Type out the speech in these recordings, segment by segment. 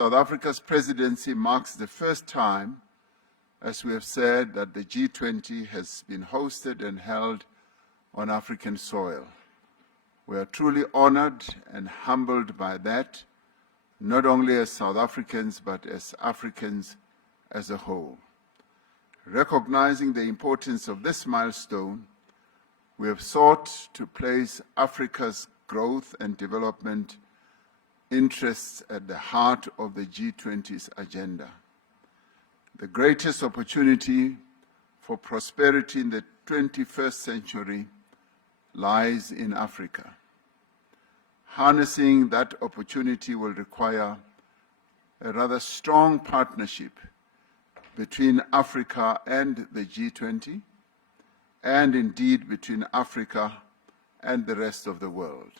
South Africa's presidency marks the first time, as we have said, that the G20 has been hosted and held on African soil. We are truly honored and humbled by that, not only as South Africans, but as Africans as a whole. Recognizing the importance of this milestone, we have sought to place Africa's growth and development interests at the heart of the G20's agenda. The greatest opportunity for prosperity in the 21st century lies in Africa. Harnessing that opportunity will require a rather strong partnership between Africa and the G20, and indeed between Africa and the rest of the world.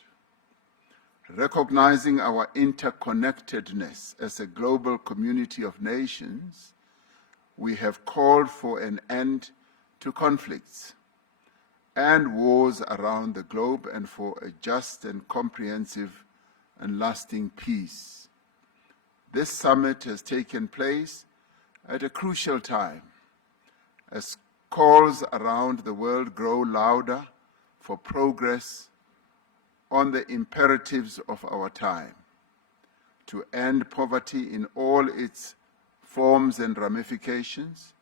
Recognizing our interconnectedness as a global community of nations, we have called for an end to conflicts and wars around the globe and for a just and comprehensive and lasting peace. This summit has taken place at a crucial time as calls around the world grow louder for progress on the imperatives of our time, to end poverty in all its forms and ramifications,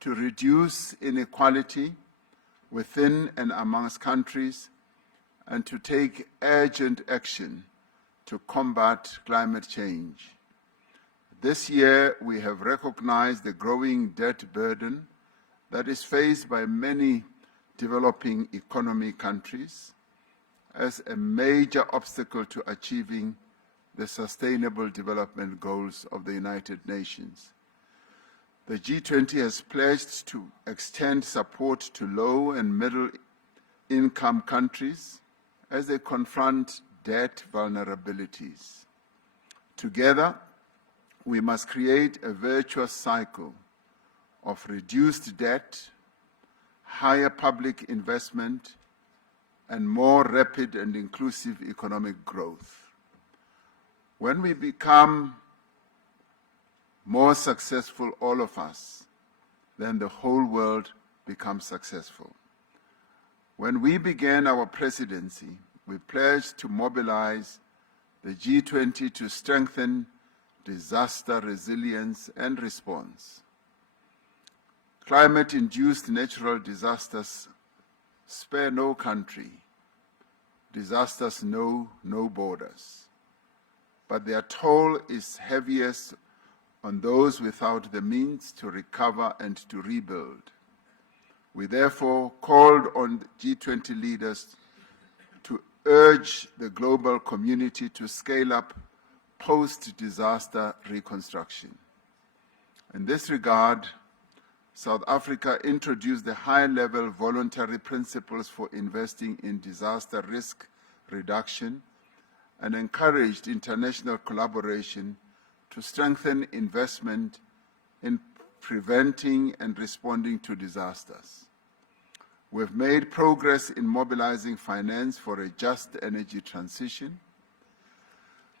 to reduce inequality within and amongst countries, and to take urgent action to combat climate change. This year, we have recognized the growing debt burden that is faced by many developing economy countries as a major obstacle to achieving the Sustainable Development Goals of the United Nations. The G20 has pledged to extend support to low and middle income countries as they confront debt vulnerabilities. Together, we must create a virtuous cycle of reduced debt, higher public investment, and more rapid and inclusive economic growth. When we become more successful, all of us, then the whole world becomes successful. When we began our presidency, we pledged to mobilize the G20 to strengthen disaster resilience and response. Climate-induced natural disasters spare no country. Disasters know no borders. But their toll is heaviest on those without the means to recover and to rebuild. We therefore called on G20 leaders to urge the global community to scale up post-disaster reconstruction. In this regard, South Africa introduced the high-level voluntary principles for investing in disaster risk reduction and encouraged international collaboration to strengthen investment in preventing and responding to disasters. We have made progress in mobilizing finance for a just energy transition.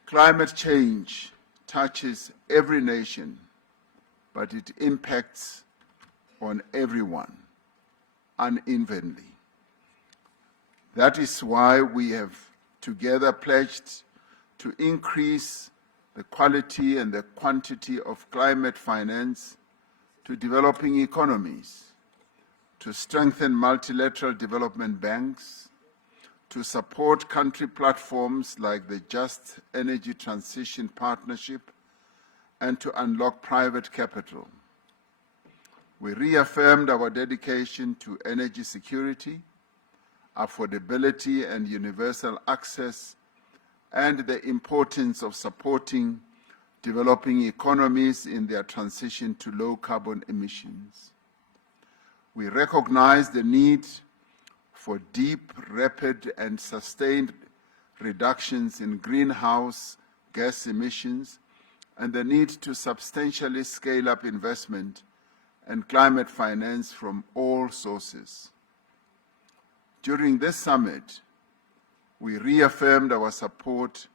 Climate change touches every nation, but it impacts on everyone unevenly. That is why we have together pledged to increase the quality and the quantity of climate finance to developing economies, to strengthen multilateral development banks, to support country platforms like the Just Energy Transition Partnership, and to unlock private capital. We reaffirmed our dedication to energy security, affordability and universal access, and the importance of supporting developing economies in their transition to low carbon emissions. We recognize the need for deep, rapid, and sustained reductions in greenhouse gas emissions and the need to substantially scale up investment and climate finance from all sources. During this summit, we reaffirmed our support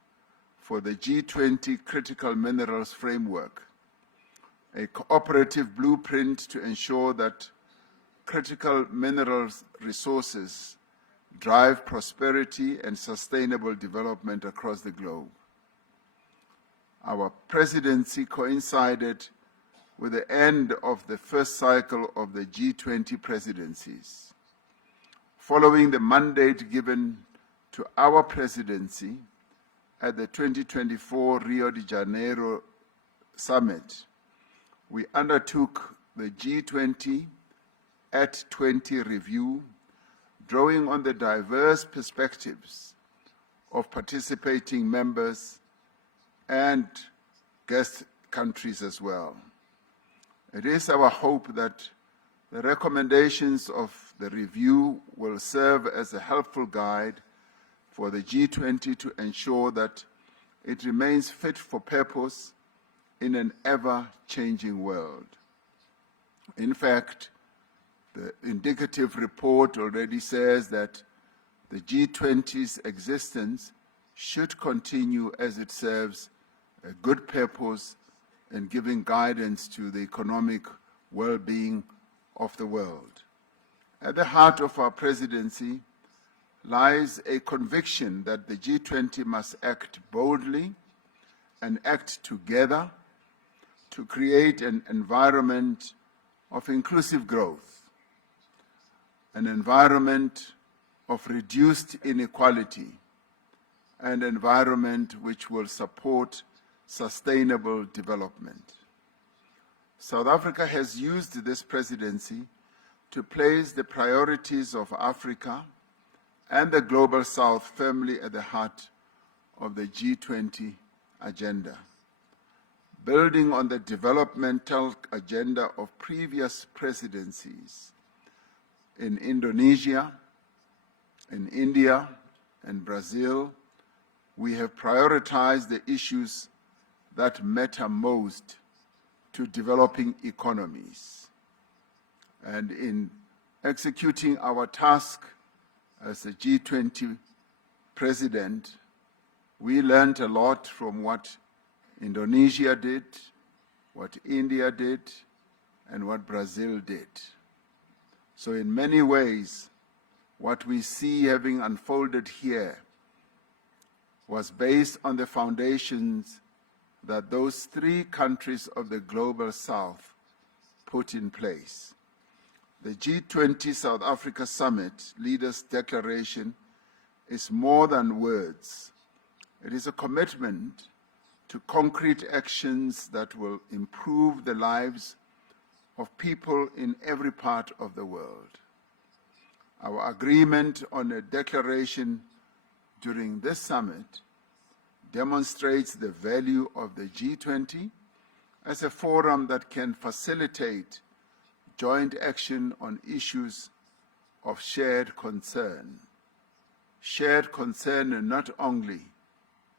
for the G20 Critical Minerals Framework, a cooperative blueprint to ensure that critical minerals resources drive prosperity and sustainable development across the globe. Our presidency coincided with the end of the first cycle of the G20 presidencies. Following the mandate given to our presidency at the 2024 Rio de Janeiro summit, we undertook the G20 at 20 review, drawing on the diverse perspectives of participating members and guest countries as well. It is our hope that the recommendations of the review will serve as a helpful guide for the G20 to ensure that it remains fit for purpose in an ever-changing world. In fact, the indicative report already says that the G20's existence should continue as it serves a good purpose in giving guidance to the economic well-being of the world. At the heart of our presidency lies a conviction that the G20 must act boldly and act together to create an environment of inclusive growth, an environment of reduced inequality, an environment which will support sustainable development. South Africa has used this presidency to place the priorities of Africa and the Global South firmly at the heart of the G20 agenda. Building on the developmental agenda of previous presidencies in Indonesia, in India, and Brazil, we have prioritized the issues that matter most to developing economies. And in executing our task as the G20 president, we learned a lot from what Indonesia did, what India did, and what Brazil did. So in many ways, what we see having unfolded here was based on the foundations that those three countries of the Global South put in place. The G20 South Africa Summit Leaders' Declaration is more than words. It is a commitment to concrete actions that will improve the lives of people in every part of the world. Our agreement on a declaration during this summit demonstrates the value of the G20 as a forum that can facilitate joint action on issues of shared concern. Shared concern not only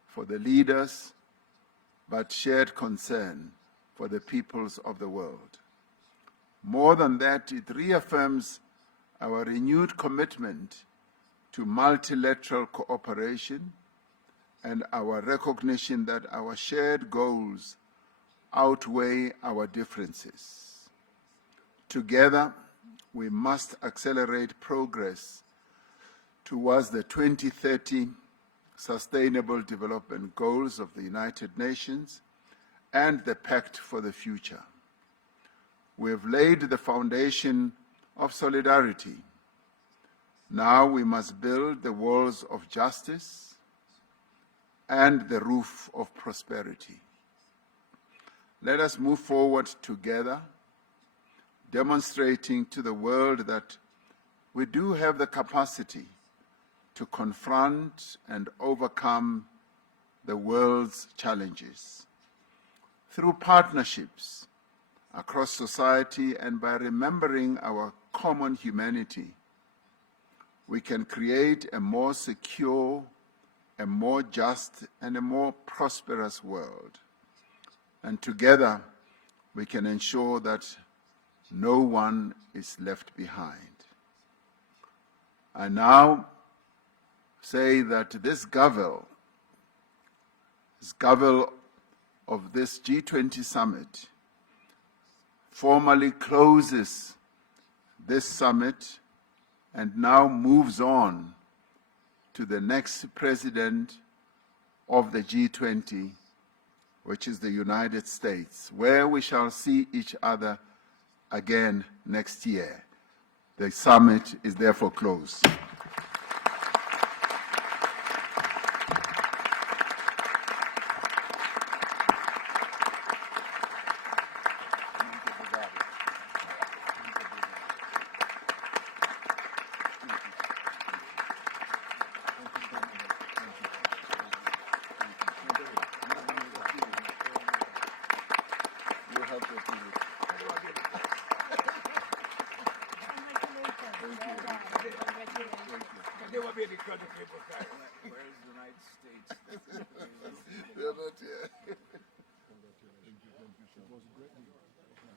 for the leaders, but shared concern for the peoples of the world. More than that, it reaffirms our renewed commitment to multilateral cooperation and our recognition that our shared goals outweigh our differences. Together, we must accelerate progress towards the 2030 Sustainable Development Goals of the United Nations and the Pact for the Future. We have laid the foundation of solidarity. Now we must build the walls of justice and the roof of prosperity. Let us move forward together, demonstrating to the world that we do have the capacity to confront and overcome the world's challenges. Through partnerships across society and by remembering our common humanity, we can create a more secure, a more just, and a more prosperous world. And together, we can ensure that no one is left behind. I now say that this gavel gavel of this G20 summit formally closes this summit and now moves on to the next president of the G20, which is the United States, where we shall see each other again next year. The summit is therefore closed. Where is the United States? They're not here. It was a great meeting.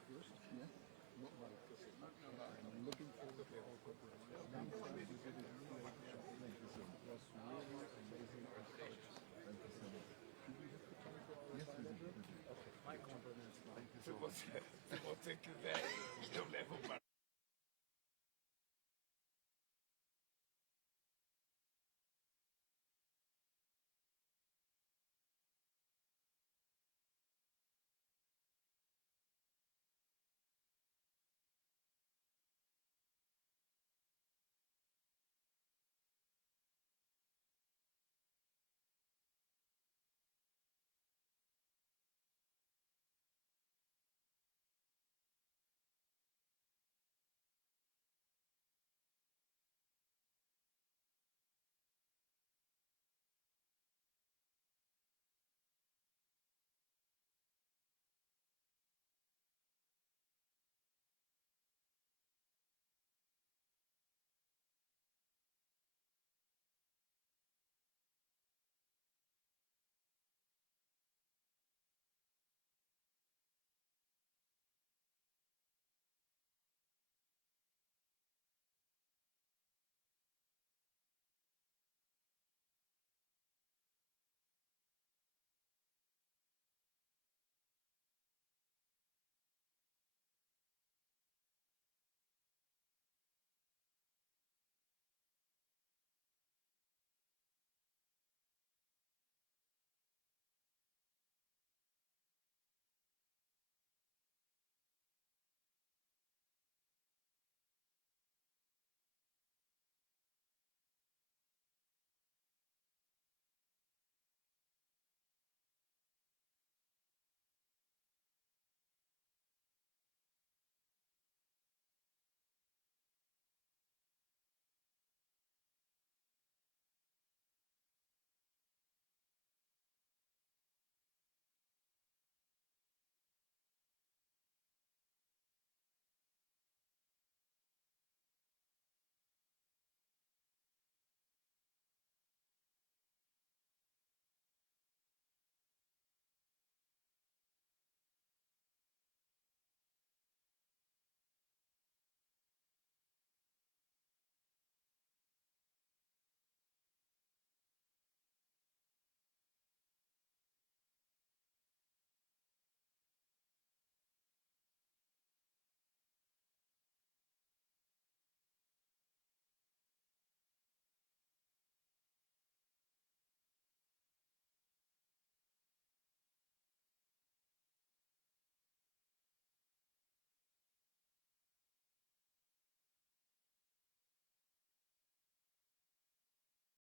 First, yeah. I'm looking forward to our cooperation. It was really amazing. Thank you so much. Yes, we did. My compliments. Thank you so much. Thank you very